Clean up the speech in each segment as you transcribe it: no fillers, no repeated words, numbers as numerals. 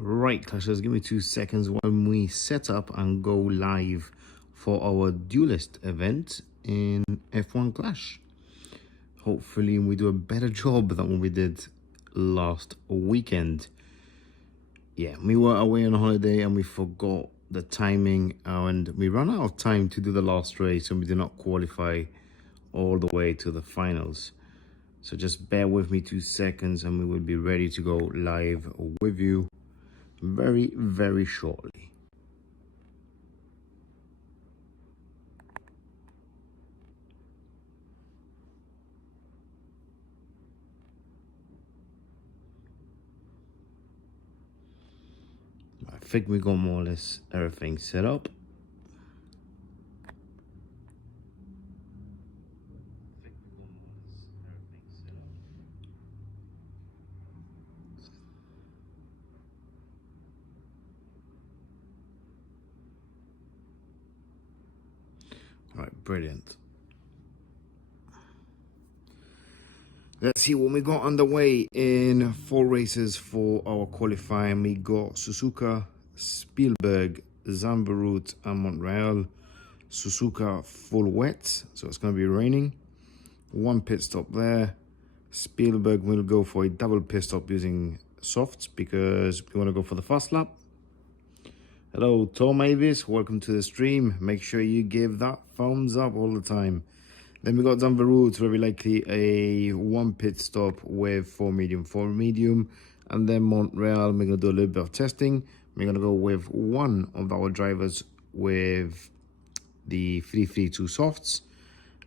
Right, Clashers, give me 2 seconds when we set up and go live for our Duelist event in F1 Clash. Hopefully we do a better job than what we did last weekend. Yeah, we were away on holiday and we forgot the timing and we ran out of time to do the last race and we did not qualify all the way to the finals. So just bear with me 2 seconds and we will be ready to go live with you very, very shortly. I think we got more or less everything set up. All right, brilliant. Let's see what we got underway in 4 races for our qualifying. We got Suzuka, Spielberg, Zandvoort, and Montreal. Suzuka full wet, so it's going to be raining. 1 pit stop there. Spielberg will go for a double pit stop using softs because we want to go for the fast lap. Hello, Tom Avis. Welcome to the stream. Make sure you give that thumbs up all the time. Then we got Zandvoort, very likely a 1 pit stop with 4 medium. And then Montreal, we're going to do a little bit of testing. We're going to go with one of our drivers with the 332 softs.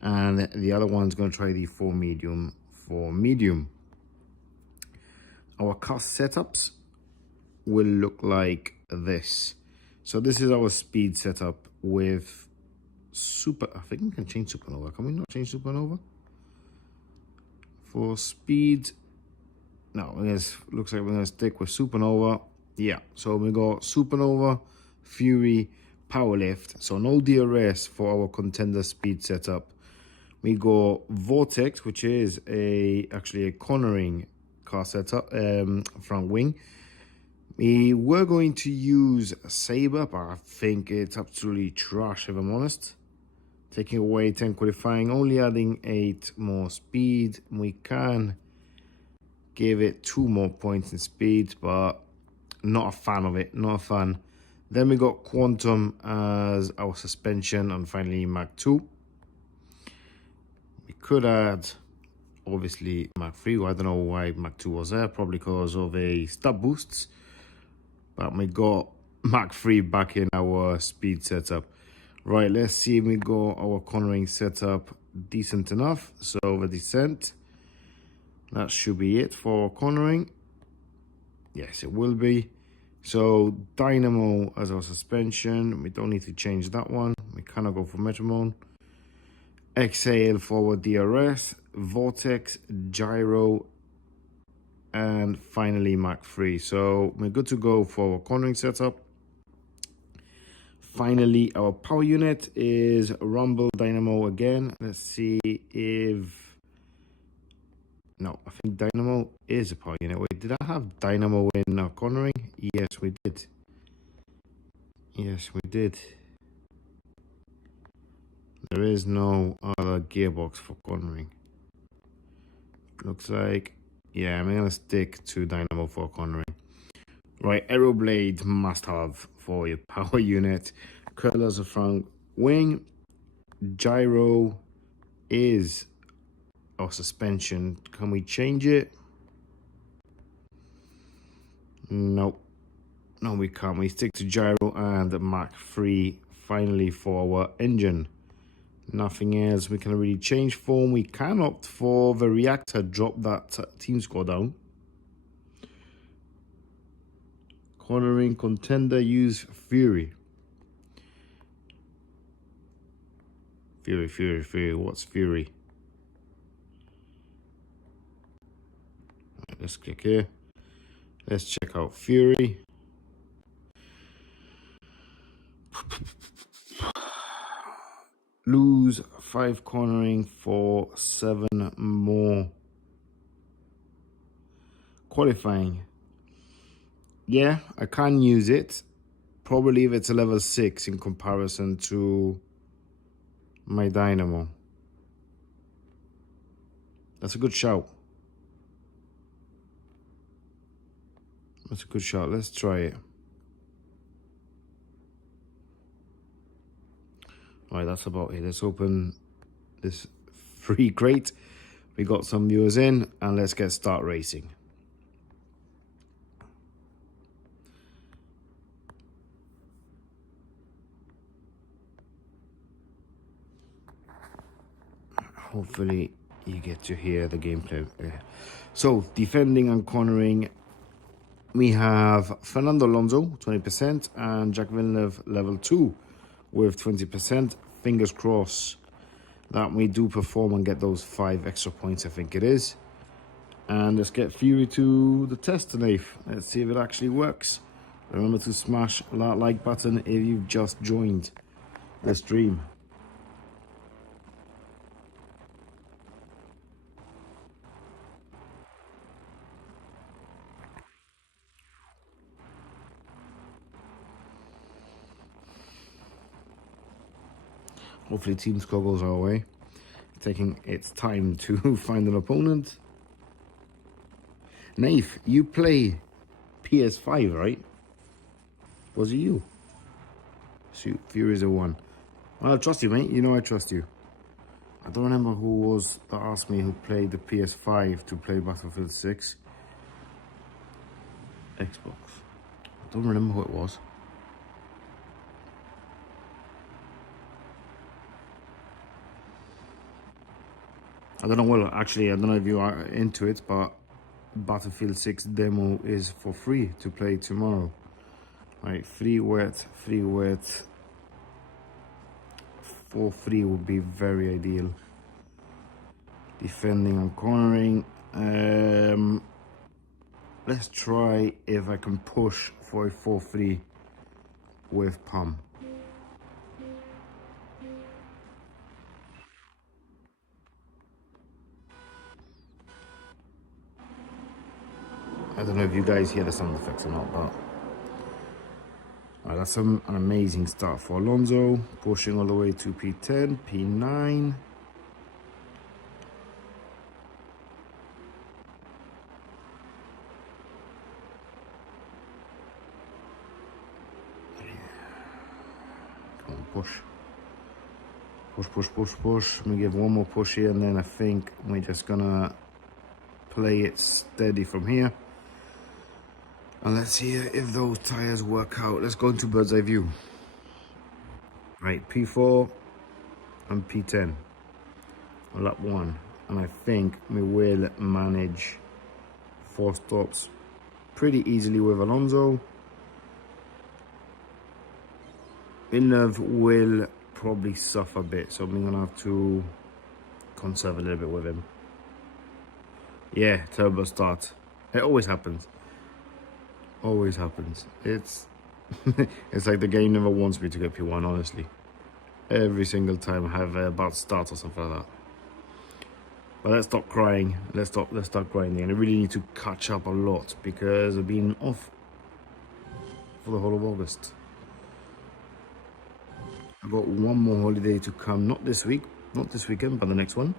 And the other one's going to try the 4 medium for medium. Our car setups will look like this. So this is our speed setup with super. I think we can change supernova. Can we not change supernova? For speed, no, it looks like we're gonna stick with supernova. Yeah, so we got supernova, fury, powerlift. So no DRS for our contender speed setup. We got vortex, which is actually a cornering car setup, front wing. We were going to use Saber, but I think it's absolutely trash if I'm honest. Taking away 10 qualifying, only adding 8 more speed. We can give it 2 more points in speed, but not a fan of it, not a fan. Then we got Quantum as our suspension, and finally Mach 2. We could add, obviously, Mach 3. I don't know why Mach 2 was there, probably because of a stub boosts. But we got Mach 3 back in our speed setup. Right, let's see if we got our cornering setup decent enough. So the descent, that should be it for cornering. Yes, it will be. So dynamo as our suspension, we don't need to change that one. We cannot go for metronome. Exhale for our DRS, vortex, gyro, and finally Mach 3. So we're good to go for our cornering setup. Finally, our power unit is Rumble Dynamo again. Let's see if... No, I think Dynamo is a power unit. Wait, did I have Dynamo in our cornering? Yes, we did. Yes, we did. There is no other gearbox for cornering. Looks like... Yeah, I'm going to stick to Dynamo for cornering. Right, Aeroblade must have for your power unit. Curlers of front wing. Gyro is our suspension. Can we change it? Nope. No, we can't. We stick to gyro and Mach 3 finally for our engine. Nothing else we can really change for. We can opt for the reactor, drop that team score down. Cornering contender, use Fury. Fury. What's Fury? Right, let's click here. Let's check out Fury. Lose 5 cornering for 7 more. Qualifying. Yeah, I can use it. Probably if it's a level 6 in comparison to my Dynamo. That's a good shout. That's a good shout. Let's try it. All right, that's about it. Let's open this free crate. We got some viewers in, and let's get start racing. Hopefully you get to hear the gameplay. So, defending and cornering, we have Fernando Alonso, 20%, and Jack Villeneuve, level 2, with 20%. Fingers crossed that we do perform and get those 5 extra points, I think it is. And let's get Fury to the test today. Let's see if it actually works. Remember to smash that like button if you've just joined the stream. Hopefully Team Score goes our way. Taking its time to find an opponent. Naif, you play PS5, right? Was it you? Shoot, Fury's a 1. Well, I trust you, mate. You know I trust you. I don't remember who was that asked me who played the PS5 to play Battlefield 6. Xbox. I don't remember who it was. I don't know, well, actually, I don't know if you are into it, but Battlefield 6 demo is for free to play tomorrow. Right, free wet. For free would be very ideal. Defending and cornering. Let's try if I can push for a 4-3 with Pum. I don't know if you guys hear the sound effects or not, but that's an amazing start for Alonso, pushing all the way to P10, P9. Come on, push. Push. Let me give one more push here, and then I think we're just gonna play it steady from here. And let's see if those tires work out. Let's go into bird's eye view. Right, P4 and P10 on lap 1. And I think we will manage 4 stops pretty easily with Alonso. Villeneuve will probably suffer a bit, so I'm gonna have to conserve a little bit with him. Yeah, turbo start. It always happens. Always happens. It's it's like the game never wants me to get P1, honestly. Every single time I have a bad start or something like that. But let's stop crying. Let's start grinding. And I really need to catch up a lot because I've been off for the whole of August. I've got one more holiday to come, not this week, not this weekend, but the next one.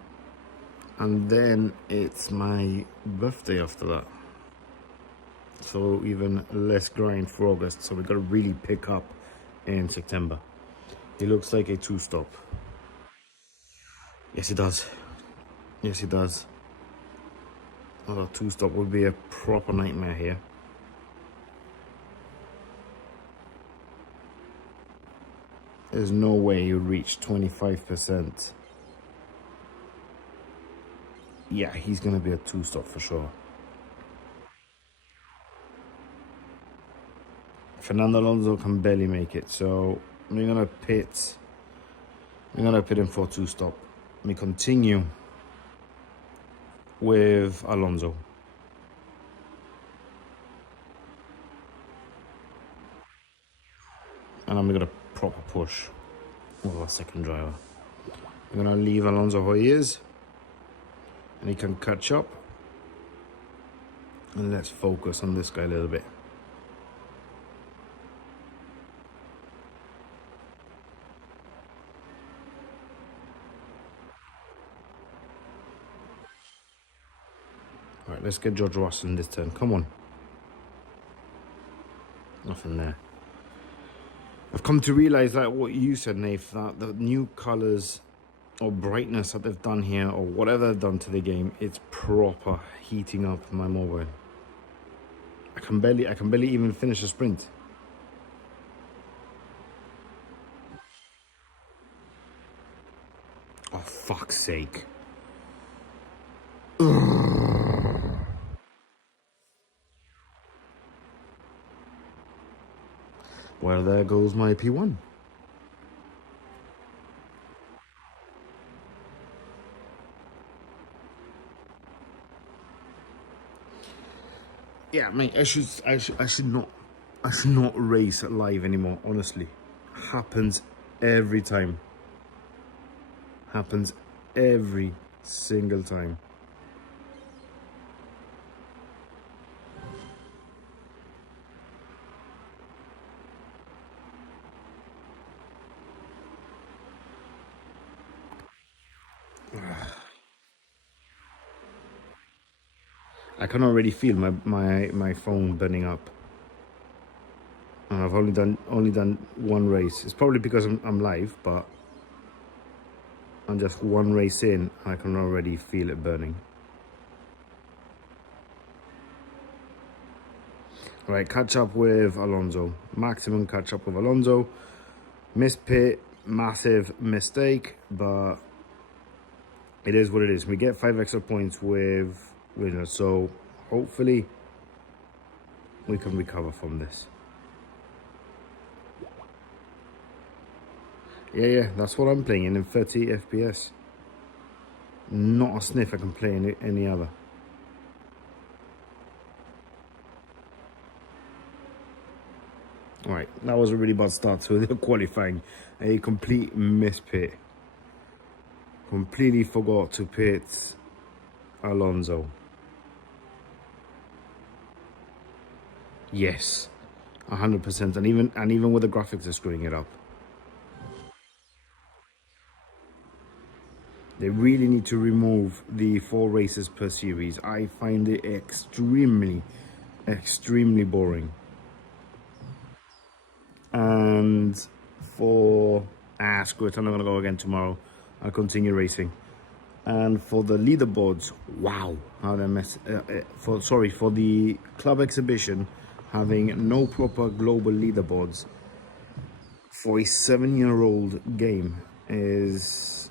And then it's my birthday after that. So even less grind for August. So we got to really pick up in September. It looks like a 2-stop. Yes, it does. Yes, it does. Another 2-stop would be a proper nightmare here. There's no way you reach 25%. Yeah, he's going to be a 2-stop for sure. Fernando Alonso can barely make it, so we're gonna pit. We're gonna pit him for 2-stop. We continue with Alonso. And I'm gonna proper push with our second driver. I'm gonna leave Alonso where he is, and he can catch up. And let's focus on this guy a little bit. Right, let's get George Russell in this turn. Come on. Nothing there. I've come to realize that what you said, Nath, that the new colors or brightness that they've done here, or whatever they've done to the game, it's proper heating up my mobile. I can barely even finish a sprint. Oh, fuck's sake. Well, there goes my P1. Yeah, mate, I should not race live anymore, honestly. Happens every time. Happens every single time. I can already feel my phone burning up. And I've only done one race. It's probably because I'm live, but I'm just one race in, I can already feel it burning. Right, catch up with Alonso. Maximum catch up with Alonso. Missed pit, massive mistake, but it is what it is. We get 5 extra points with winners, so hopefully we can recover from this. Yeah, that's what I'm playing in 30 FPS. Not a sniff I can play any other. Alright, that was a really bad start to the qualifying. A complete miss pit. Completely forgot to pit Alonso. Yes, 100%, and even with the graphics are screwing it up. They really need to remove the 4 races per series. I find it extremely boring. And for screw it, I'm not gonna go again tomorrow. I'll continue racing. And for the leaderboards, wow, how they mess. For the club exhibition, having no proper global leaderboards for a 7-year-old game is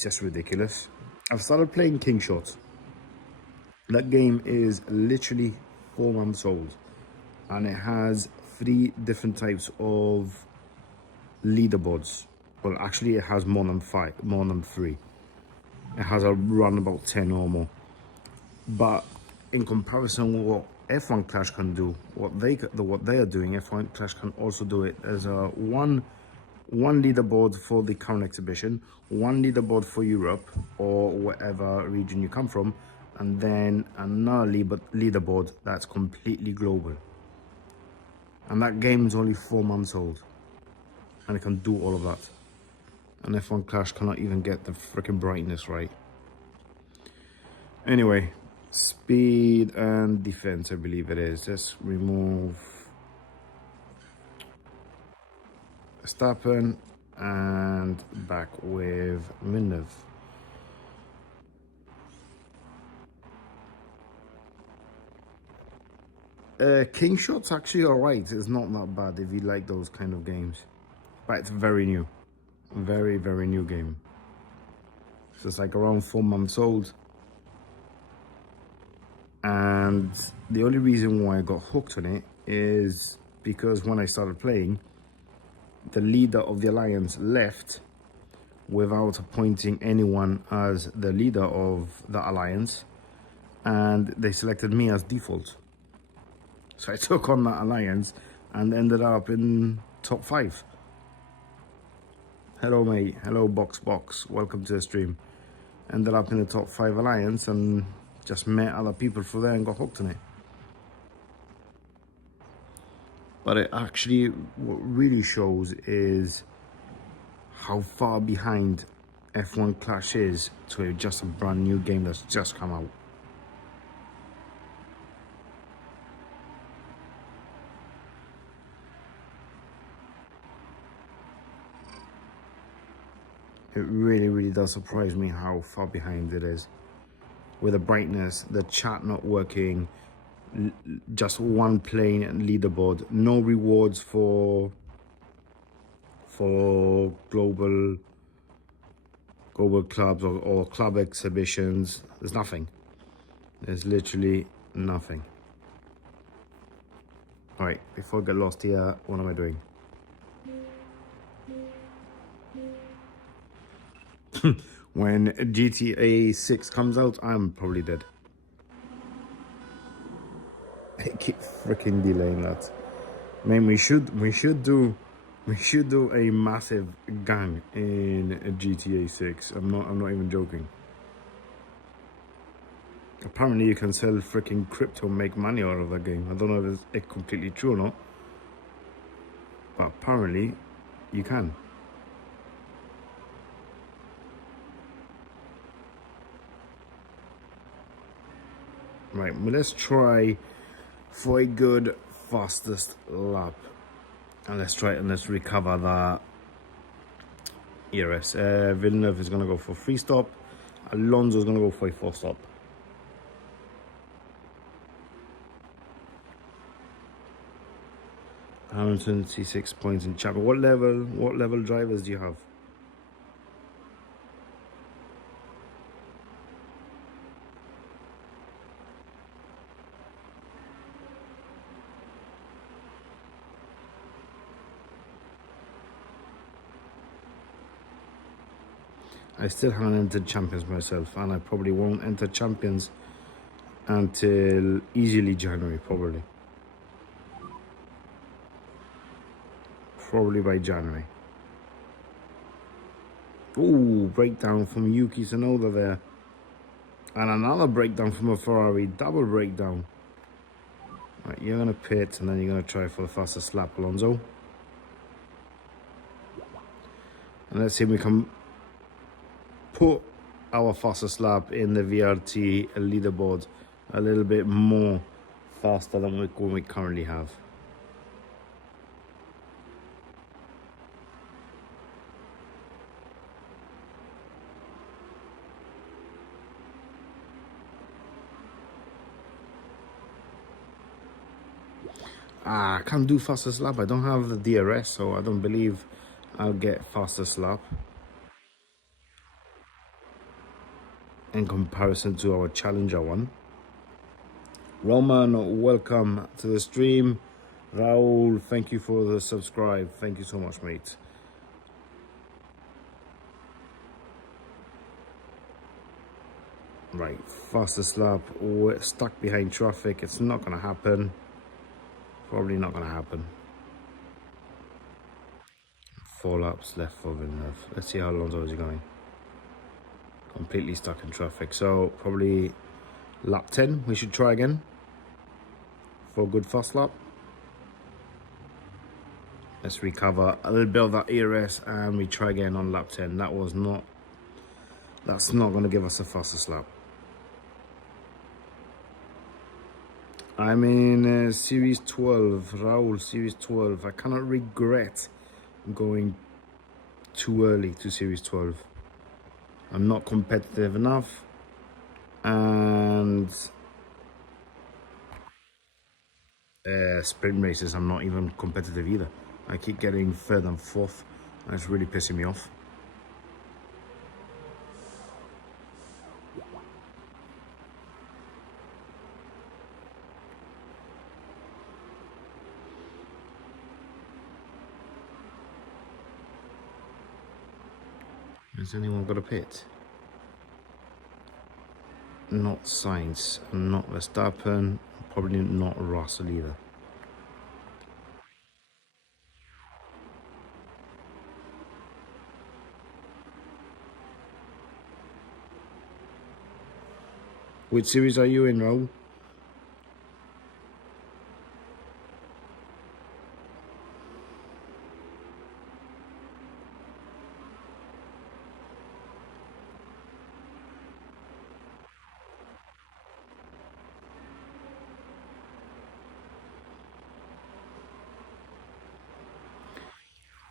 just ridiculous. I've started playing King Shot. That game is literally 4 months old, and it has 3 different types of leaderboards. Well, actually, it has more than 3. It has around about 10 or more. But in comparison with what F1 Clash can do, what they are doing, F1 Clash can also do it as a one leaderboard for the current exhibition, 1 leaderboard for Europe or whatever region you come from, and then another leaderboard that's completely global. And that game is only 4 months old, and it can do all of that. And F1 Clash cannot even get the freaking brightness right. Anyway, speed and defense, I believe it is. Let's remove Verstappen and back with Villeneuve. King Shot's actually alright. It's not that bad if you like those kind of games. But it's very new. Very new game. So it's like around 4 months old. And the only reason why I got hooked on it is because when I started playing, the leader of the alliance left without appointing anyone as the leader of the alliance, and they selected me as default. So I took on that alliance and ended up in top 5. Hello mate, hello Box, welcome to the stream. Ended up in the top 5 alliance and just met other people through there and got hooked on it. But it actually, what really shows is how far behind F1 Clash is to just a brand new game that's just come out. It really, really does surprise me how far behind it is. With the brightness, the chat not working, just one plain leaderboard, no rewards for global clubs or club exhibitions. There's nothing. There's literally nothing. All right, before I get lost here, what am I doing? When GTA 6 comes out, I'm probably dead. I keep freaking delaying that. Man, we should do a massive gang in GTA 6. I'm not even joking. Apparently you can sell freaking crypto and make money out of that game. I don't know if it's completely true or not, but apparently you can. Right, well, let's try for a good fastest lap. And let's recover that ERS. Villeneuve is gonna go for 3 stop. Alonso's gonna go for a 4 stop. Hamilton, C6 points in champion. What level drivers do you have? I still haven't entered champions myself, and I probably won't enter champions until easily January, probably by January. Ooh, breakdown from Yuki Tsunoda there, and another breakdown from a Ferrari, double breakdown. Right, you're gonna pit, and then you're gonna try for the fastest lap, Alonso. And let's see if we can put our fastest lap in the VRT leaderboard a little bit more faster than what we currently have. I can't do fastest lap. I don't have the DRS, so I don't believe I'll get fastest lap in comparison to our Challenger one. Roman, welcome to the stream. Raul, thank you for the subscribe. Thank you so much, mate. Right, fastest lap. We're stuck behind traffic. It's not going to happen. Probably not going to happen. 4 laps left for Villeneuve. Let's see how Alonso is going. Completely stuck in traffic. So probably lap 10. We should try again for a good fast lap. Let's recover a little bit of that ERS and we try again on lap 10. That's not going to give us a fastest lap. I'm in Series 12, Raul, Series 12. I cannot regret going too early to Series 12. I'm not competitive enough, and sprint races I'm not even competitive either. I keep getting third and fourth, and it's really pissing me off. Has anyone got a pit? Not Sainz, not Verstappen, probably not Russell either. Which series are you in, Raul?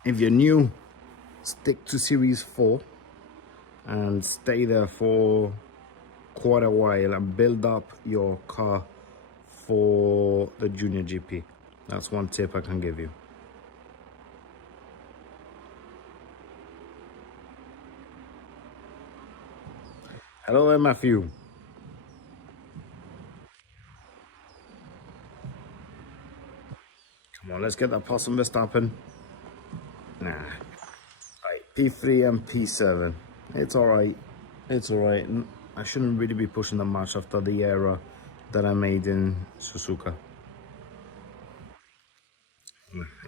If you're new, stick to Series 4. and stay there for quite a while and build up your car for the junior GP. That's one tip I can give you. Hello there, Matthew. Come on, let's get that possum Verstappen. Nah. Right, P3 and P7. It's alright. It's alright. I shouldn't really be pushing the match after the error that I made in Suzuka.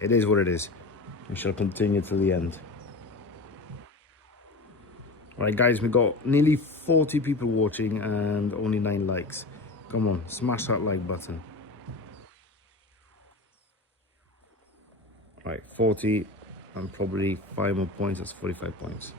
It is what it is. We shall continue to the end. Alright guys, we got nearly 40 people watching and only 9 likes. Come on, smash that like button. Right, 40 and probably 5 more points, that's 45 points.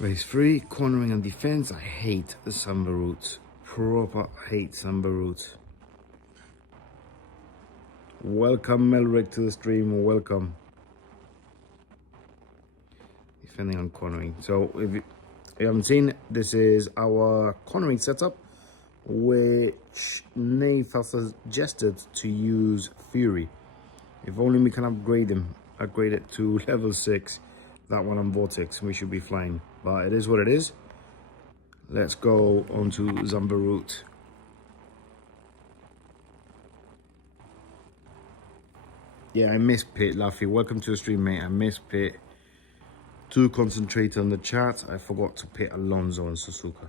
Race 3, cornering and defense. I hate the Samba routes. Proper hate Samba routes. Welcome Melrick to the stream, welcome. Defending on cornering. So if you haven't seen, this is our cornering setup, which Nave has suggested to use Fury. If only we can upgrade it to level 6, that one on Vortex, we should be flying. But it is what it is. Let's go on to Zamba route. Yeah, I miss Pit, Laffy. Welcome to the stream, mate. I miss Pit. To concentrate on the chat, I forgot to pit Alonso and Suzuka.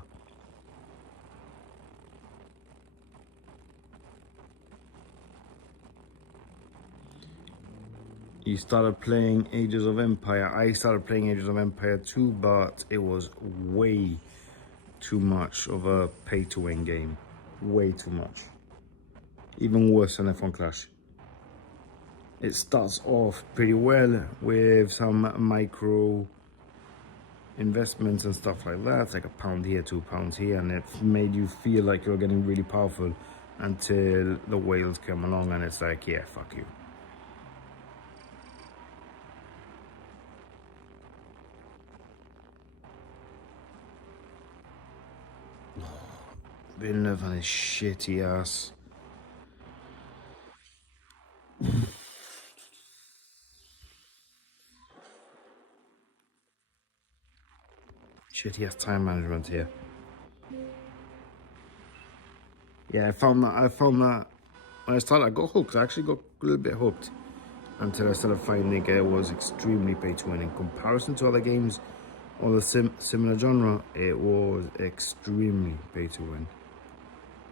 You started playing Ages of Empire. I started playing Ages of Empire too, but it was way too much of a pay-to-win game. Way too much. Even worse than F1 Clash. It starts off pretty well with some micro investments and stuff like that. It's like £1 here, £2 here, and it made you feel like you're getting really powerful until the whales come along and it's like, yeah, fuck you. Villeneuve and his shitty ass. Shitty ass time management here. Yeah, I found that when I started, I got hooked. I actually got a little bit hooked until I started finding it was extremely pay to win. In comparison to other games or the similar genre, it was extremely pay to win.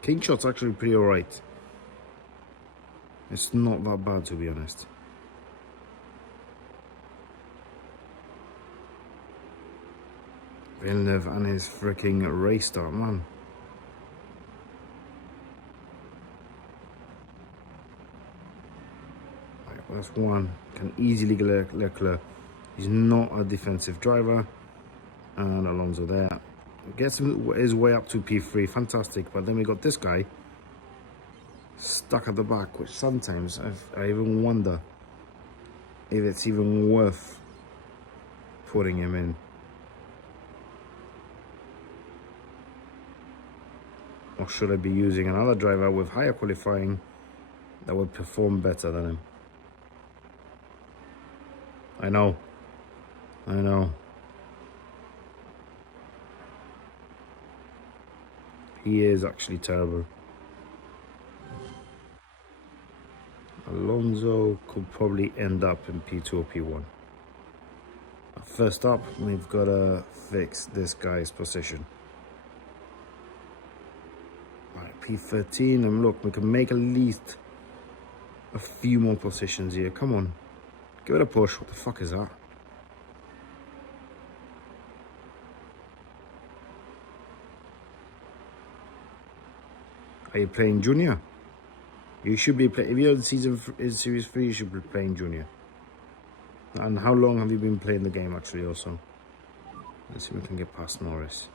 King Shot's actually pretty alright. It's not that bad, to be honest. Villeneuve and his freaking race start, man. Right, that's one. Can easily get Leclerc. He's not a defensive driver. And Alonso there. Gets his way up to P3. Fantastic. But then we got this guy stuck at the back, which sometimes I even wonder if it's even worth putting him in. Or should I be using another driver with higher qualifying that would perform better than him? I know. He is actually terrible. Alonso could probably end up in P2 or P1. First up, we've got to fix this guy's position. Right, P13, and look, we can make at least a few more positions here. Come on, give it a push. What the fuck is that? Are you playing Junior? You should be playing. If you're in Series 3, you should be playing Junior. And how long have you been playing the game actually also? Let's see if we can get past Norris.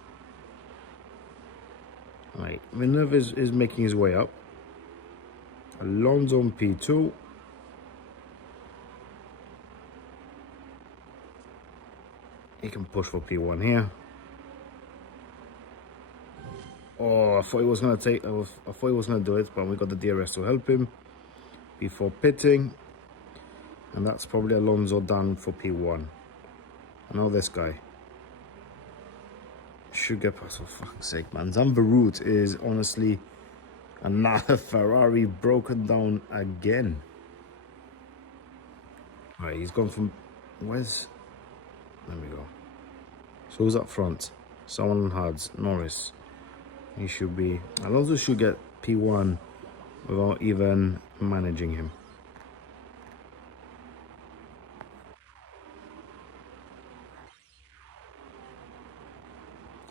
Right, Villeneuve is making his way up. Alonso on P2. He can push for P1 here. Oh, I thought he was gonna do it, but we got the DRS to help him before pitting. And that's probably Alonso done for P1. I know this guy should get past, for fuck's sake, man. Zandvoort is honestly another Ferrari broken down again. All right, he's gone from, where's, there we go. So who's up front? Someone on hards, Norris. He should be, Alonso should get P1 without even managing him.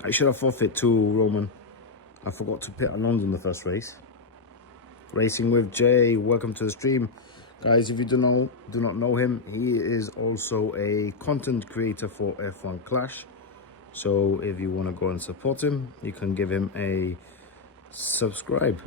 I should have forfeit too, Roman. I forgot to pit Alonso in the first race. Racing with Jay, welcome to the stream. Guys, if you do not know him, he is also a content creator for F1 Clash. So if you want to go and support him, you can give him a subscribe.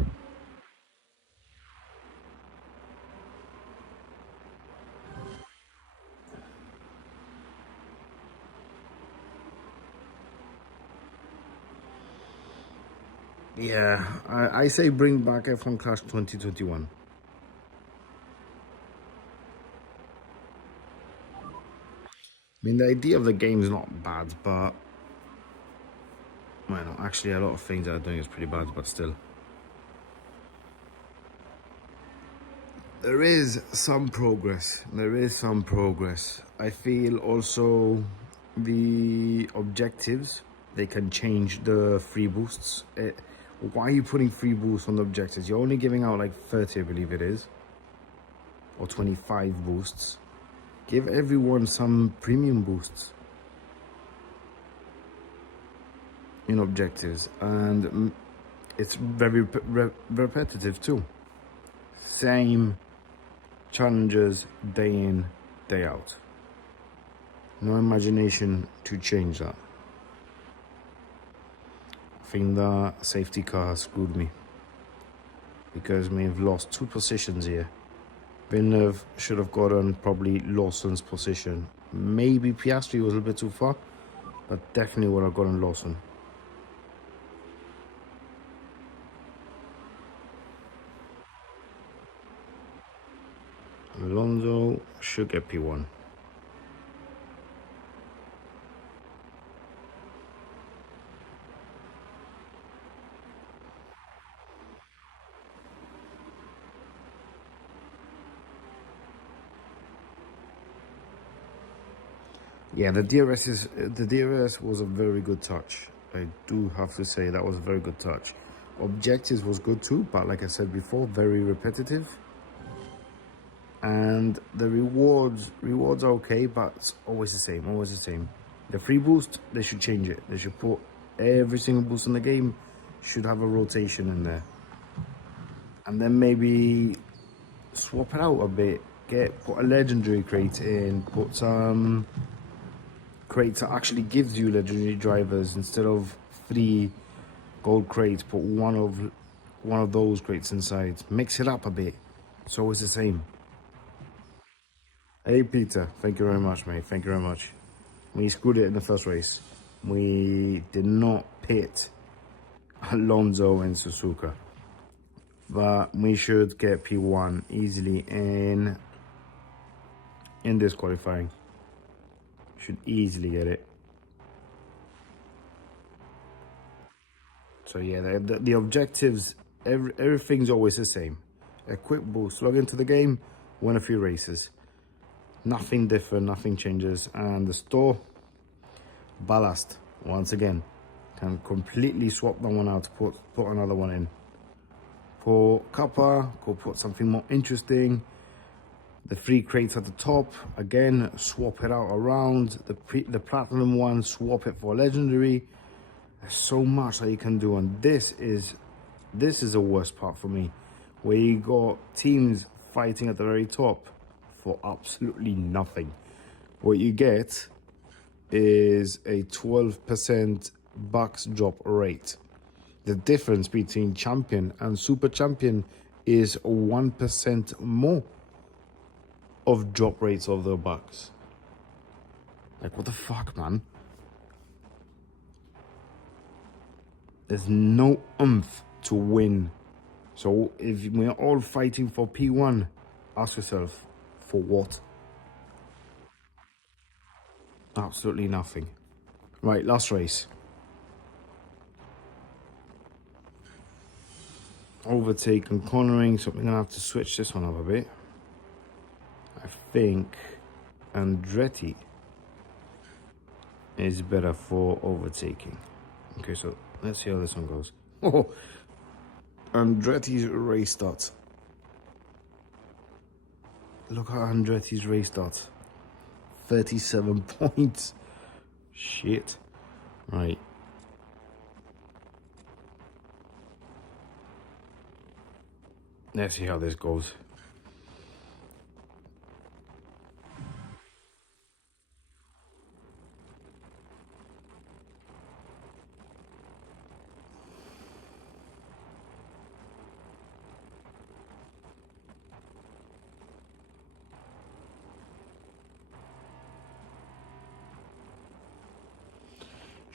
Yeah, I say bring back F1 Clash 2021. I mean, the idea of the game is not bad, but well, actually a lot of things that are doing is pretty bad, but still. There is some progress. I feel also the objectives, they can change the free boosts. Why are you putting free boosts on the objectives? You're only giving out like 30, I believe it is, or 25 boosts. Give everyone some premium boosts in objectives, and it's very repetitive too. Same challenges day in, day out. No imagination to change that. I think the safety car screwed me because we've lost 2 positions here. Villeneuve should have gotten probably Lawson's position. Maybe Piastri was a bit too far, but definitely would have gotten Lawson. Alonso should get P1. Yeah, the DRS was a very good touch. I do have to say that was a very good touch. Objectives was good too, but like I said before, very repetitive. And the rewards are okay, but it's always the same. The free boost, they should change it. They should put every single boost in the game should have a rotation in there. And then maybe swap it out a bit. Put a legendary crate in, put some crates that actually gives you legendary drivers instead of 3 gold crates. Put one of those crates inside. Mix it up a bit. It's always the same. Hey Peter, thank you very much, mate. Thank you very much. We screwed it in the first race. We did not pit Alonso and Suzuka, but we should get P1 easily in this qualifying. Should easily get it. So yeah, the objectives, everything's always the same. A quick boost, log into the game, win a few races. Nothing different, nothing changes. And the store, ballast, once again, can completely swap that one out, put another one in. For Kappa, go put something more interesting. The free crates at the top, again, swap it out around. The platinum one, swap it for legendary. There's so much that you can do, and this is the worst part for me, where you got teams fighting at the very top for absolutely nothing. What you get is a 12% bucks drop rate. The difference between champion and super champion is 1% more of drop rates of the bucks. Like, what the fuck, man? There's no oomph to win. So if we're all fighting for P1, ask yourself, for what? Absolutely nothing. Right, last race. Overtake and cornering, so we're gonna have to switch this one up a bit. I think Andretti is better for overtaking. Okay, so let's see how this one goes. Oh, Andretti's race starts. Look at Andretti's race starts. 37 points. Shit. Right. Let's see how this goes.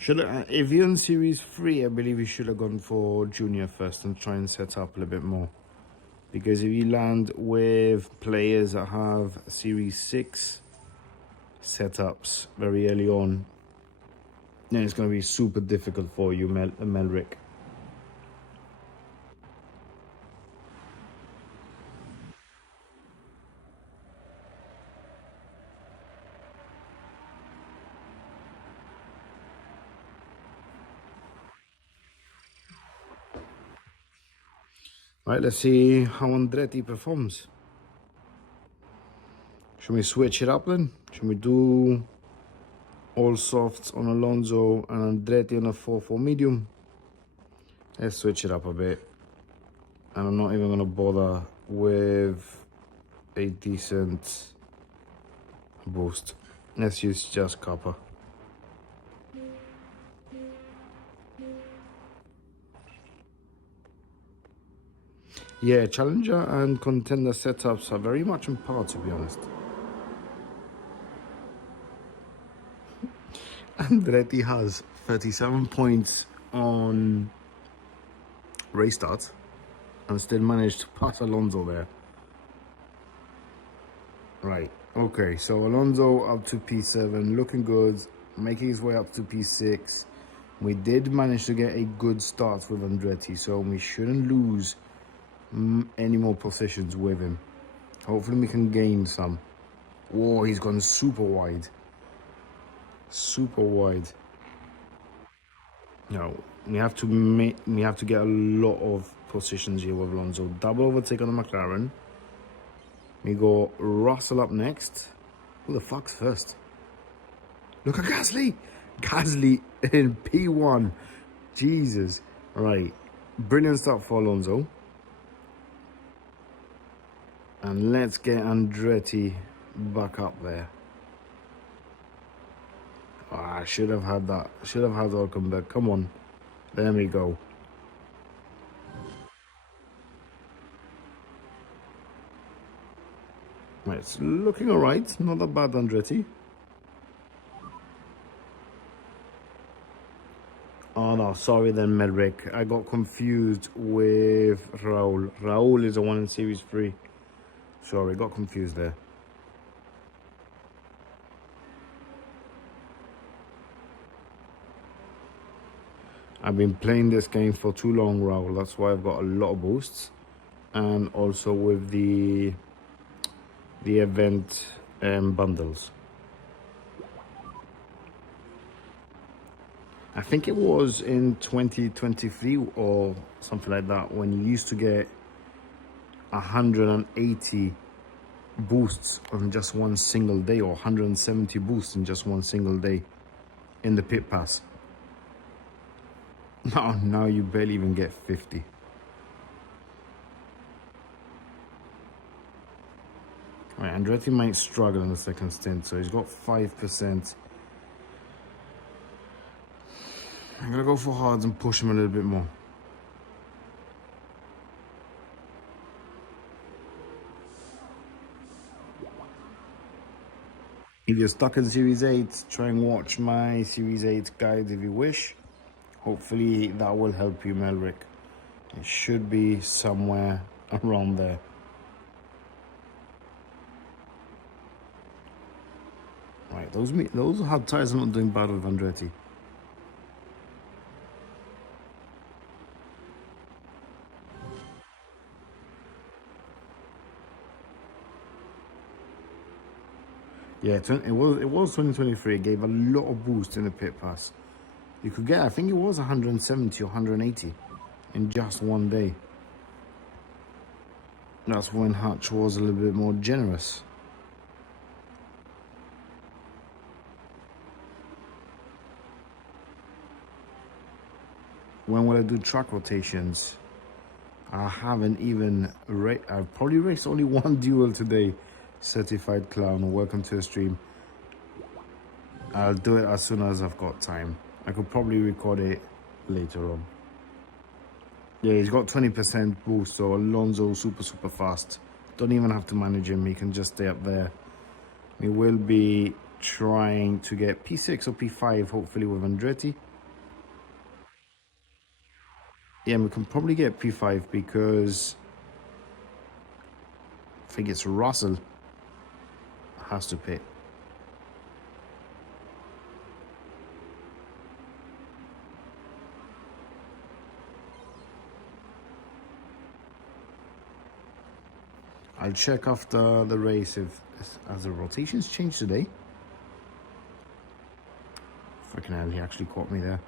If you're in Series 3, I believe you should have gone for Junior first and try and set up a little bit more. Because if you land with players that have Series 6 setups very early on, then it's going to be super difficult for you, Melrick. Right, let's see how Andretti performs. Should we switch it up then? Should we do all softs on Alonso and Andretti on a 4-4 medium? Let's switch it up a bit. And I'm not even going to bother with a decent boost. Let's use just copper. Yeah, Challenger and Contender setups are very much on par, to be honest. Andretti has 37 points on race start and still managed to pass Alonso there. Right, okay, so Alonso up to P7, looking good, making his way up to P6. We did manage to get a good start with Andretti, so we shouldn't lose any more positions with him. Hopefully we can gain some. Whoa, he's gone super wide. Super wide. No, we have to get a lot of positions here with Alonso. Double overtake on the McLaren. We go Russell up next. Who the fuck's first? Look at Gasly. Gasly in P1. Jesus. Right. Brilliant start for Alonso. And let's get Andretti back up there. Oh, I should have had that. Should have had Ocon back. Come on. There we go. Right, it's looking alright. Not that bad, Andretti. Oh no, sorry then, Medrick. I got confused with Raul. Raul is the one in Series 3. Sorry, got confused there. I've been playing this game for too long, Raul. That's why I've got a lot of boosts. And also with the event bundles. I think it was in 2023 or something like that when you used to get 180 boosts on just one single day, or 170 boosts in just one single day in the pit pass. Now you barely even get 50. Right, Andretti might struggle in the second stint, so he's got 5%. I'm gonna go for hards and push him a little bit more. If you're stuck in Series 8, try and watch my Series 8 guide if you wish. Hopefully that will help you, Melrick. It should be somewhere around there. Right, those hard tires are not doing bad with Andretti. Yeah, it was 2023. It gave a lot of boost in the pit pass. You could get, I think it was 170 or 180 in just one day. That's when Hutch was a little bit more generous. When will I do track rotations? I haven't even I've probably raced only one duel today. Certified Clown, welcome to the stream. I'll do it as soon as I've got time. I could probably record it later on. Yeah, he's got 20% boost, so Alonso super fast. Don't even have to manage him, he can just stay up there. We will be trying to get P6 or P5 hopefully with Andretti. Yeah, we can probably get P5 because I think it's Russell has to pit. I'll check after the race if has the rotations changed today. Freaking hell, he actually caught me there.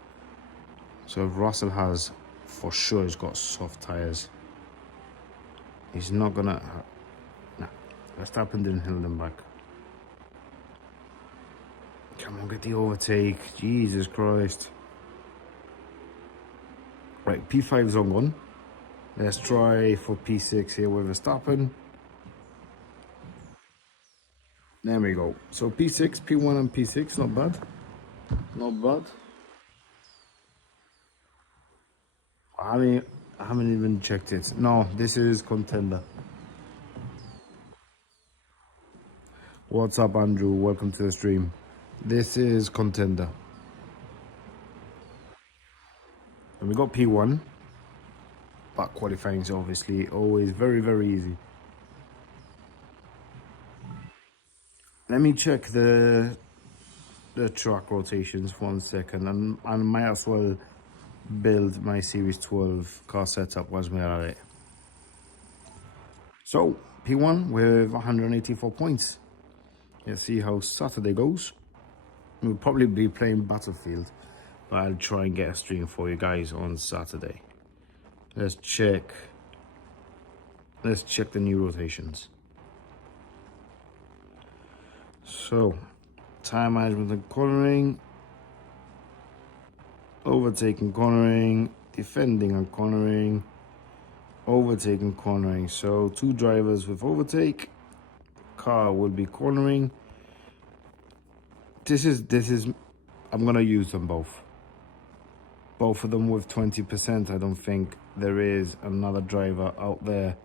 So if Russell has, for sure he's got soft tires. He's not gonna, nah, Verstappen didn't hold him back. Come on, get the overtake, Jesus Christ. Right, P5's on one. Let's try for P6 here with Verstappen. There we go. So P6, P1 and P6, not bad. Not bad. I haven't even checked it. No, this is Contender. What's up, Andrew? Welcome to the stream. This is Contender. And we got P1. But qualifying is obviously always very easy. Let me check the track rotations for 1 second, and I might as well build my Series 12 car setup whilst we're at it. So, P1 with 184 points. Let's see how Saturday goes. We'll probably be playing Battlefield, but I'll try and get a stream for you guys on Saturday. Let's check the new rotations. So, tire management and cornering, overtaking cornering, defending and cornering, overtaking cornering. So 2 drivers with overtake, car will be cornering. This is I'm gonna use them both of them with 20%. I don't think there is another driver out there.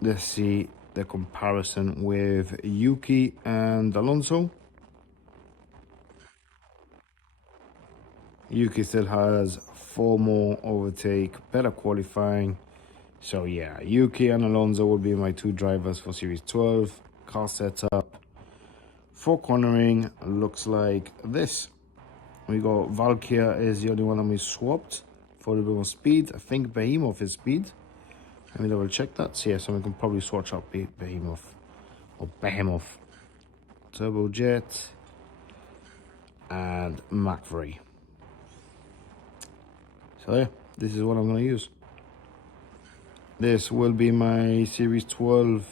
Let's see the comparison with Yuki and Alonso. Yuki still has 4 more overtake, better qualifying. So yeah, Yuki and Alonso will be my 2 drivers for Series 12. Car setup for cornering looks like this. We got Valkyria is the only one that we swapped for a bit more speed. I think Behemoth is speed. Let me double check that. So yeah, so we can probably swatch up Behemoth or Behemoth, Turbojet, and McVeigh. So yeah, this is what I'm gonna use. This will be my Series 12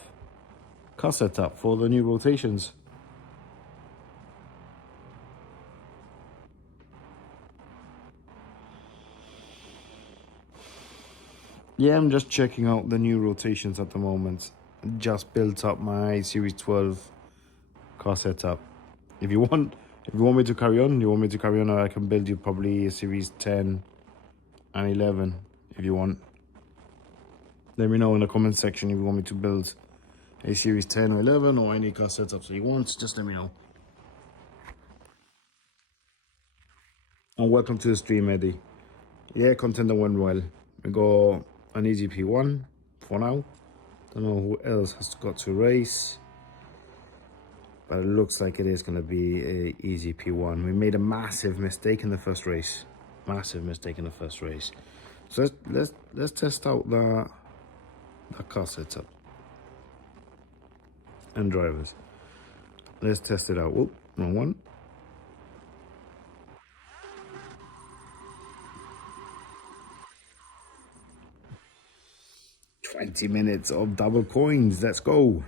car setup for the new rotations. Yeah, I'm just checking out the new rotations at the moment. Just built up my Series 12 car setup. If you want me to carry on, or I can build you probably a Series 10 and 11 if you want. Let me know in the comment section if you want me to build a series 10 or 11 or any car setups that you want, just let me know. And welcome to the stream, Eddie. Yeah, Contender went well. We got an easy P1 for now. Don't know who else has got to race, but it looks like it is going to be a easy P1. We made a massive mistake in the first race. Massive mistake in the first race. So let's test out the car setup and drivers. Let's test it out. Whoop, wrong one. "20 minutes of double coins. Let's go.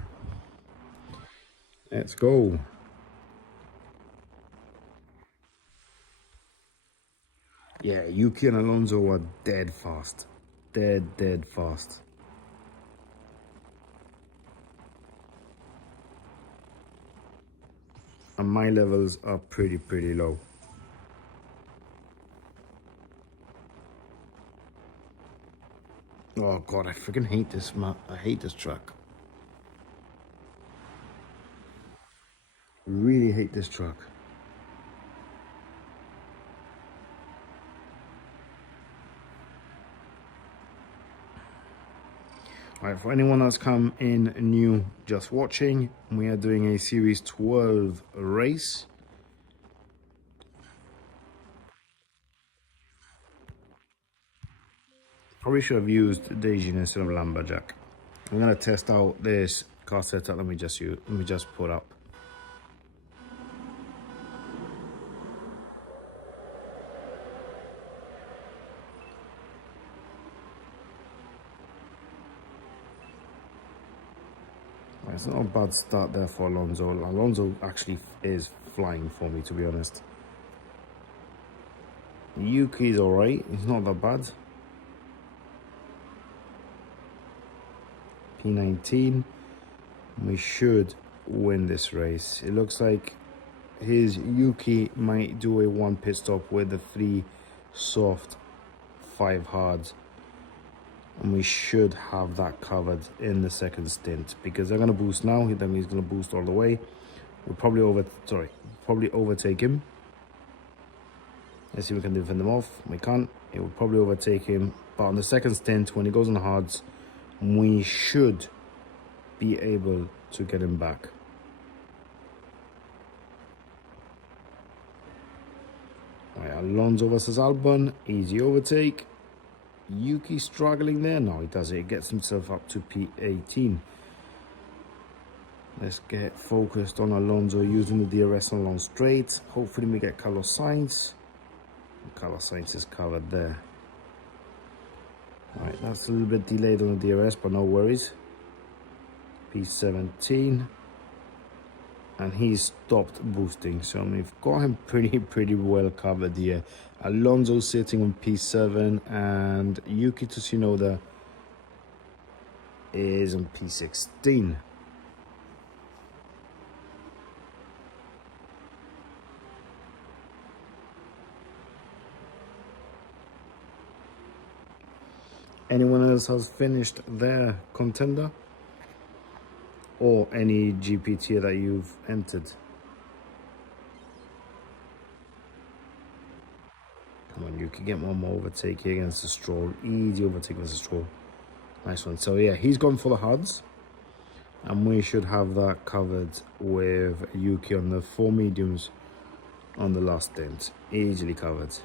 Let's go." Yeah, Yuki and Alonso are dead fast. Dead fast. And my levels are pretty low. Oh God, I freaking hate this map. I hate this track. Really hate this track. Alright, for anyone that's come in new just watching, we are doing a series 12 race. Probably should have used Dejin instead of Lumberjack. I'm gonna test out this car setup. Let me just put up. It's not a bad start there for Alonso. Alonso actually is flying for me, to be honest. Yuki's alright. He's not that bad. P19. We should win this race. It looks like his Yuki might do a 1 pit stop with the 3 soft, 5 hards. And we should have that covered in the second stint because they're going to boost now. Then he's going to boost all the way. We'll probably overtake him. Let's see if we can defend them off. We can't. It will probably overtake him. But on the second stint, when he goes on the hards, we should be able to get him back. All right, Alonso versus Albon. Easy overtake. Yuki struggling there? No, he does it. He gets himself up to P18. Let's get focused on Alonso using the DRS on long straight. Hopefully we get Carlos Sainz. Carlos Sainz is covered there. Alright, that's a little bit delayed on the DRS, but no worries. P17. And he's stopped boosting, so we've got him pretty well covered here. Alonso sitting on P7 and Yuki Tsunoda is on P16. Anyone else has finished their contender? Or any GPT that you've entered? Come on, you can get one more overtake here against the Stroll. Easy overtake against the Stroll. Nice one. So yeah, he's gone for the hards. And we should have that covered with Yuki on the 4 mediums on the last stint. Easily covered.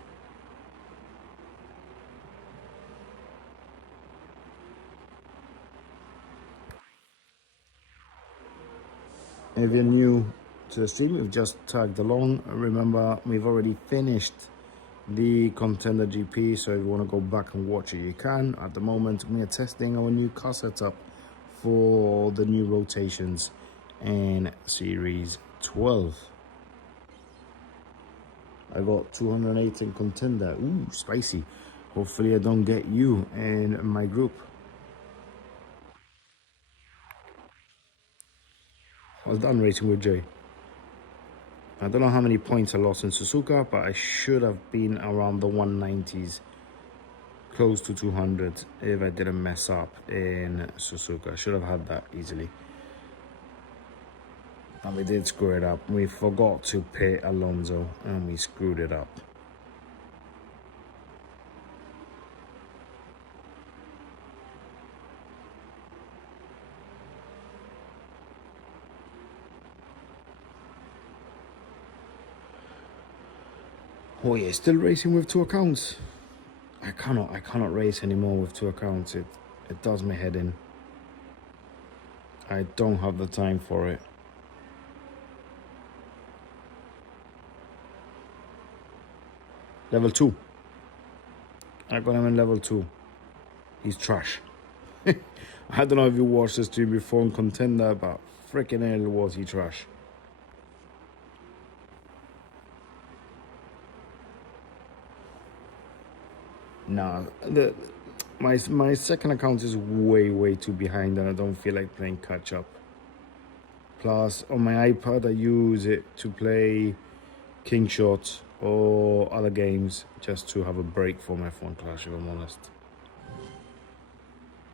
If you're new to the stream, you've just tagged along, remember we've already finished the Contender GP, so if you want to go back and watch it, you can. At the moment, we are testing our new car setup for the new rotations in Series 12. I got 208 in Contender. Ooh, spicy. Hopefully I don't get you in my group. I was done racing with Jay. I don't know how many points I lost in Suzuka, but I should have been around the 190s, close to 200 if I didn't mess up in Suzuka. I should have had that easily. And we did screw it up. We forgot to pay Alonso and we screwed it up. Oh yeah, still racing with two accounts. I cannot race anymore with two accounts. It does my head in. I don't have the time for it. Level 2. I got him in level 2. He's trash. I don't know if you watched this stream before in Contender, but freaking hell was he trash. Nah, my second account is way too behind and I don't feel like playing catch up. Plus, on my iPad, I use it to play King Shot or other games just to have a break from F1 Clash, if I'm honest.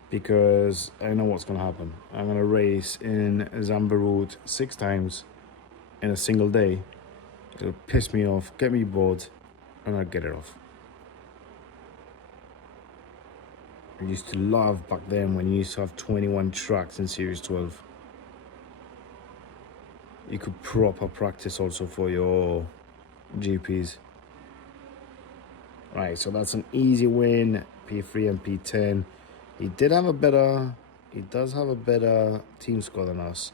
Because I know what's going to happen. I'm going to race in Zambarut 6 times in a single day. It'll piss me off, get me bored, and I'll get it off. I used to love back then when you used to have 21 tracks in Series 12. You could proper practice also for your GPs. Right, so that's an easy win. P3 and P10. He does have a better team score than us.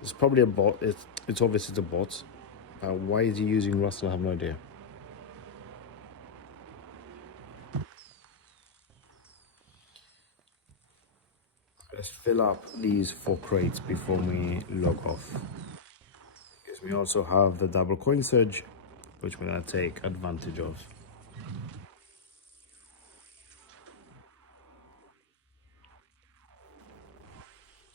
It's probably a bot. It's obvious it's a bot. Why is he using Russell? I have no idea. Let's fill up these 4 crates before we log off. Because we also have the double coin surge, which we're going to take advantage of.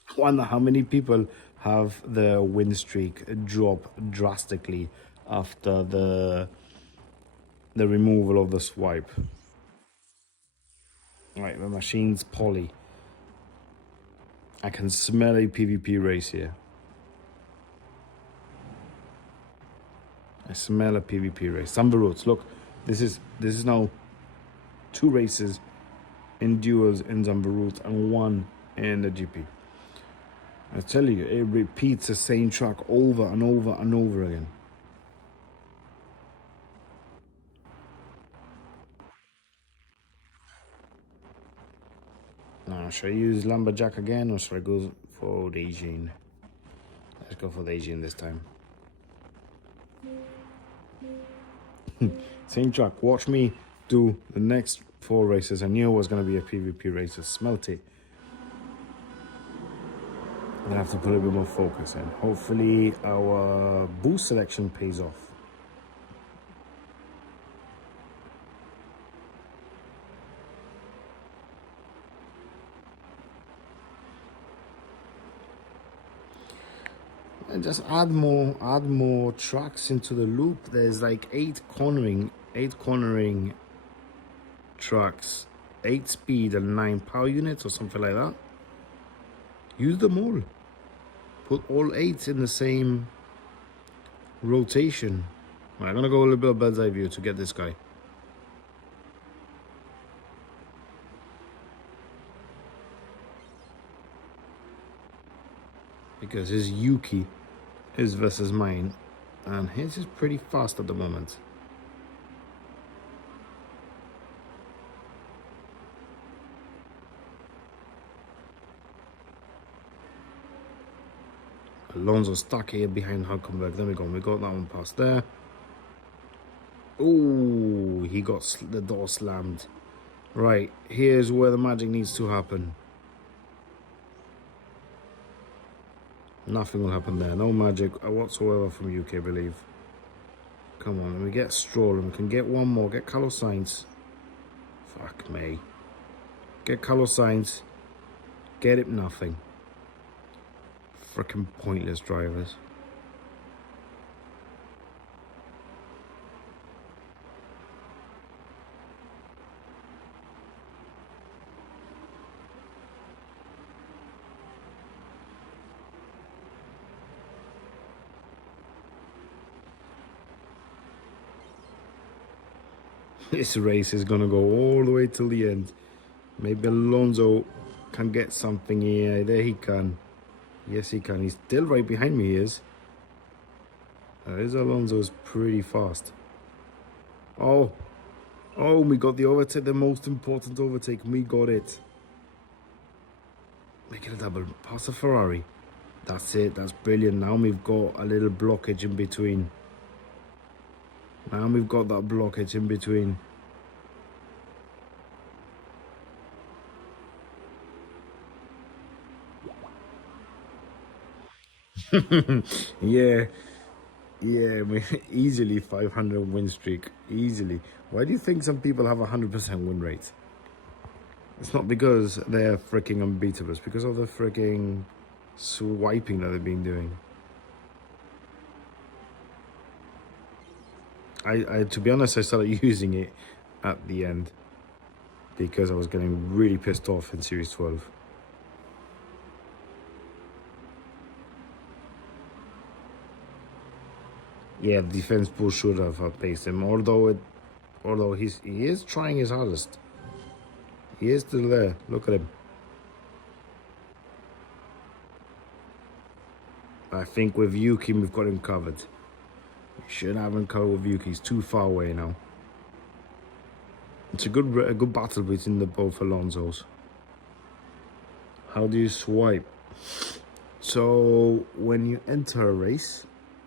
I wonder how many people have the win streak drop drastically after the removal of the swipe. Right, the machine's poly. I can smell a PvP race here. I smell a PvP race. Samba roads. Look, this is now 2 races in duels in Zambarut and 1 in the GP. I tell you, it repeats the same track over and over and over again. Now, should I use Lumberjack again or should I go for the Asian? Let's go for the Asian this time. Same track. Watch me do the next 4 races. I knew it was going to be a PvP race. Smelt it. I'm going to have to put a bit more focus in. Hopefully our boost selection pays off. And just add more tracks into the loop. There's like 8 cornering tracks, 8 speed and 9 power units or something like that. Use them all. Put all 8 in the same rotation. Right, I'm gonna go a little bit of bird's eye view to get this guy. Because his Yuki is versus mine, and his is pretty fast at the moment. Alonso stuck here behind Hulkenberg. There we go. We got that one past there. Oh, he got the door slammed. Right, here's where the magic needs to happen. Nothing will happen there. No magic whatsoever from UK, I believe. Come on, we get Stroll and we can get one more. Get Carlos Sainz. Fuck me. Get Carlos Sainz. Get it nothing. Freaking pointless drivers. This race is gonna go all the way till the end. Maybe Alonso can get something here. There he can. Yes, he can. He's still right behind me, he is. This Alonso is pretty fast. Oh, we got the overtake, the most important overtake. We got it. Make it a double. Pass the Ferrari. That's it. That's brilliant. Now we've got a little blockage in between. Now we've got that blockage in between. Yeah, easily 500 win streak. Easily. Why do you think some people have 100% win rate? It's not because they're freaking unbeatable. It's because of the freaking swiping that they've been doing. I to be honest, I started using it at the end because I was getting really pissed off in Series 12. Yeah, the defense pool should have outpaced him, although he is trying his hardest. He is still there. Look at him. I think with Yuki, we've got him covered. We should have him covered with Yuki. He's too far away now. It's a good battle between the both Alonsos. How do you swipe? So when you enter a race,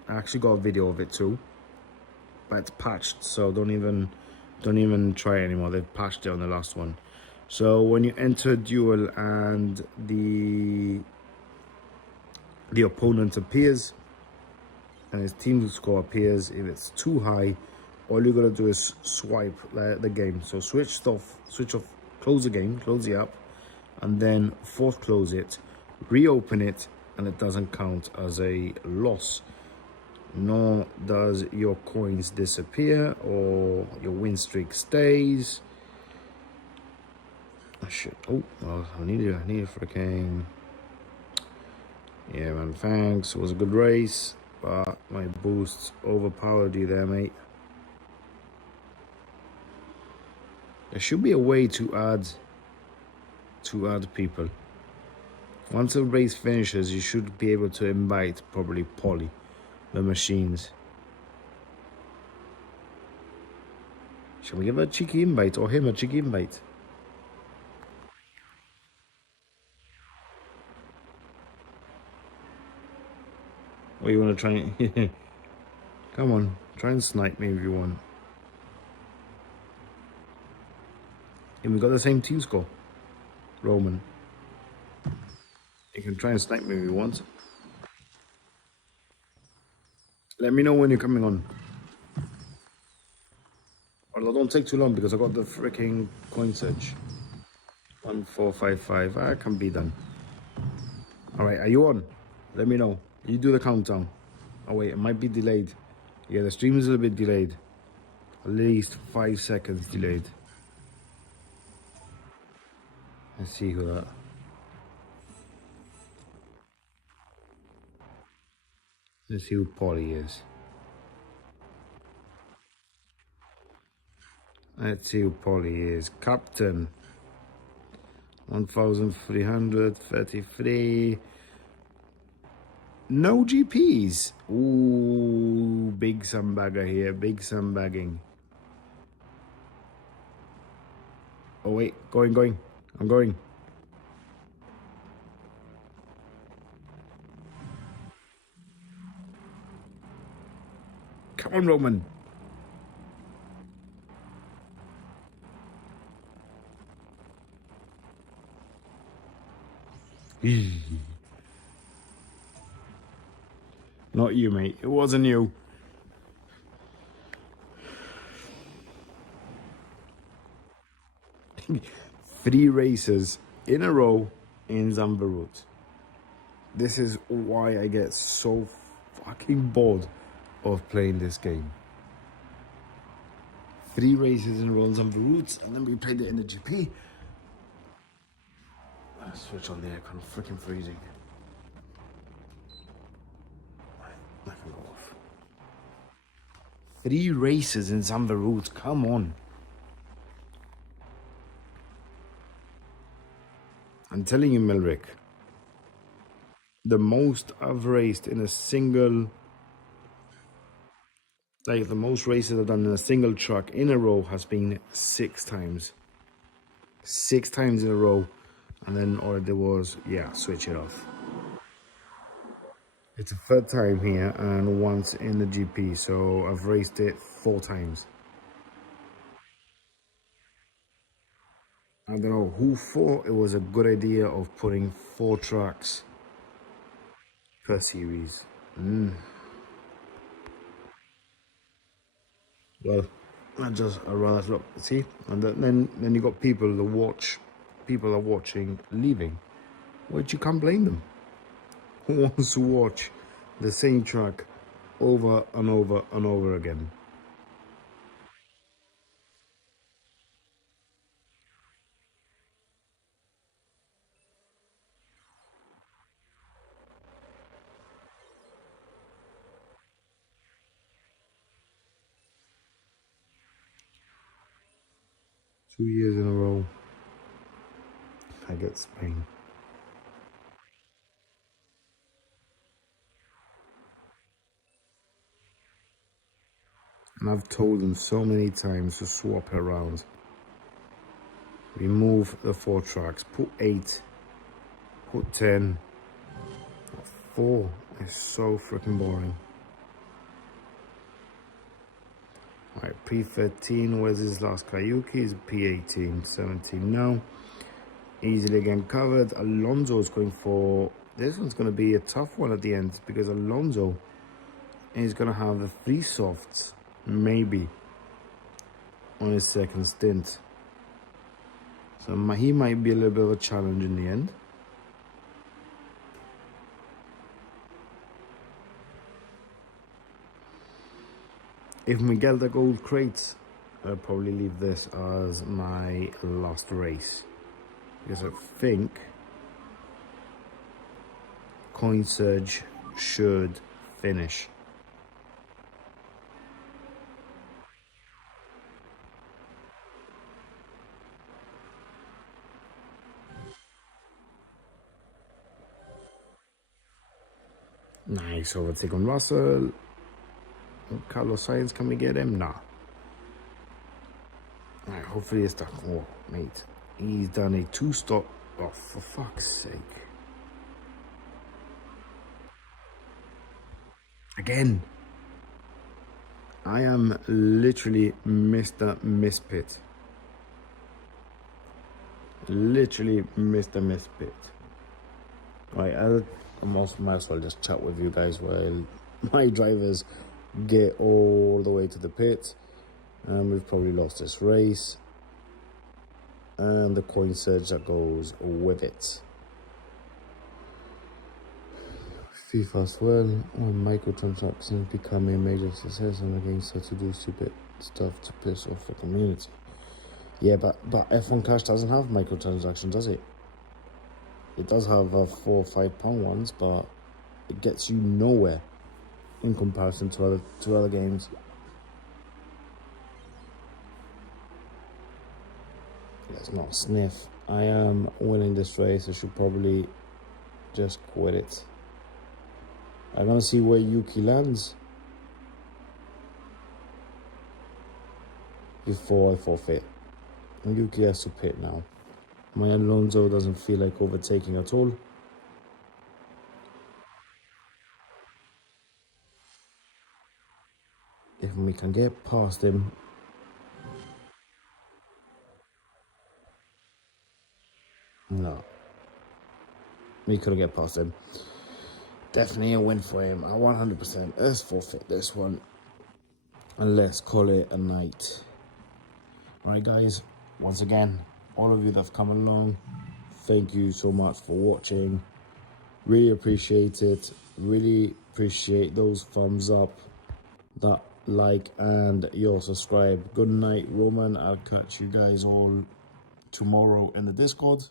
I actually got a video of it too, but it's patched, so don't even try it anymore. They've patched it on the last one. So when you enter a duel and the opponent appears and his team score appears, if it's too high, all you gotta do is swipe the game. So switch off, close the game, close the app, and then force close it, reopen it, and it doesn't count as a loss. Nor does your coins disappear or your win streak stays. Oh shit! Oh, well, I need a freaking. Yeah, man. Thanks. It was a good race, but my boosts overpowered you there, mate. There should be a way to add people. Once a race finishes, you should be able to invite probably Polly, the machines. Shall we give her a cheeky invite or him a cheeky invite? Or you want to try and... Come on, try and snipe me if you want. And we got the same team score. Roman. You can try and snipe me if you want. Let me know when you're coming on. Although don't take too long because I got the freaking coin search. 1455. I can be done. Alright, are you on? Let me know. You do the countdown. Oh wait, it might be delayed. Yeah, the stream is a little bit delayed. At least 5 seconds delayed. Let's see who that. Let's see who Polly is. Let's see who Polly is. Captain. 1333. No GPs. Ooh, big sandbagger here. Big sandbagging. Oh wait, going. I'm going. Come on, Roman. Not you, mate. It wasn't you. Three races in a row in Zandvoort. This is why I get so fucking bored of playing this game. 3 races in a row in Zandvoort, and then we played it in the GP. Let's switch on the aircon. I'm freaking freezing. I can go off. 3 races in Zandvoort. Come on. I'm telling you, Melrick, the most I've raced in a single, like the most races I've done in a single truck in a row has been 6 times. 6 times in a row. And then all I did was, yeah, switch it off. It's a 3rd time here and once in the GP, so I've raced it 4 times. I don't know who thought it was a good idea of putting 4 tracks per series. Well, I rather look, see, and then you got people that watch, people are watching leaving, which you can't blame them. Who wants to watch the same track over and over and over again? Two years in a row, I get Spain. And I've told them so many times to swap it around. Remove the 4 tracks, put 8, put 10. 4 is so freaking boring. Alright, P13, where's his last Kayuki? Is P18, 17 now. Easily again covered. Alonso's going for, this one's going to be a tough one at the end because Alonso is going to have the 3 softs, maybe, on his 2nd stint. So he might be a little bit of a challenge in the end. If Miguel the gold crates, I'll probably leave this as my last race. Because I think Coin Surge should finish. Nice overtake on Russell. Carlos Sainz, can we get him? Nah. Alright, hopefully it's that. Oh, mate. He's done a 2-stop. Oh, for fuck's sake. Again. I am literally Mr. Mispit. Literally Mr. Mispit. Right, I might as well just chat with you guys while my drivers get all the way to the pit. And we've probably lost this race. And the coin surge that goes with it. FIFA as well. Oh, microtransactions becoming a major success and the game starts to do stupid stuff to piss off the community. Yeah, but F1 Cash doesn't have microtransactions, does it? It does have £4 or £5 ones, but it gets you nowhere in comparison to other games. Let's not sniff. I am winning this race. I should probably just quit it. I'm gonna see where Yuki lands before I forfeit. And Yuki has to pit now. My Alonso doesn't feel like overtaking at all. If we can get past him. No. We couldn't get past him. Definitely a win for him. 100%. Let's forfeit this one. And let's call it a night. Right, guys. Once again, all of you that have come along, thank you so much for watching. Really appreciate it. Really appreciate those thumbs up, that like, and your subscribe. Good night, Roman. I'll catch you guys all tomorrow in the Discord.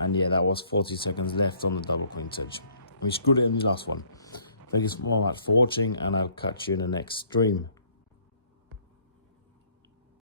And yeah, that was 40 seconds left on the double pointage. We screwed it in the last one. Thank you so much for watching, and I'll catch you in the next stream.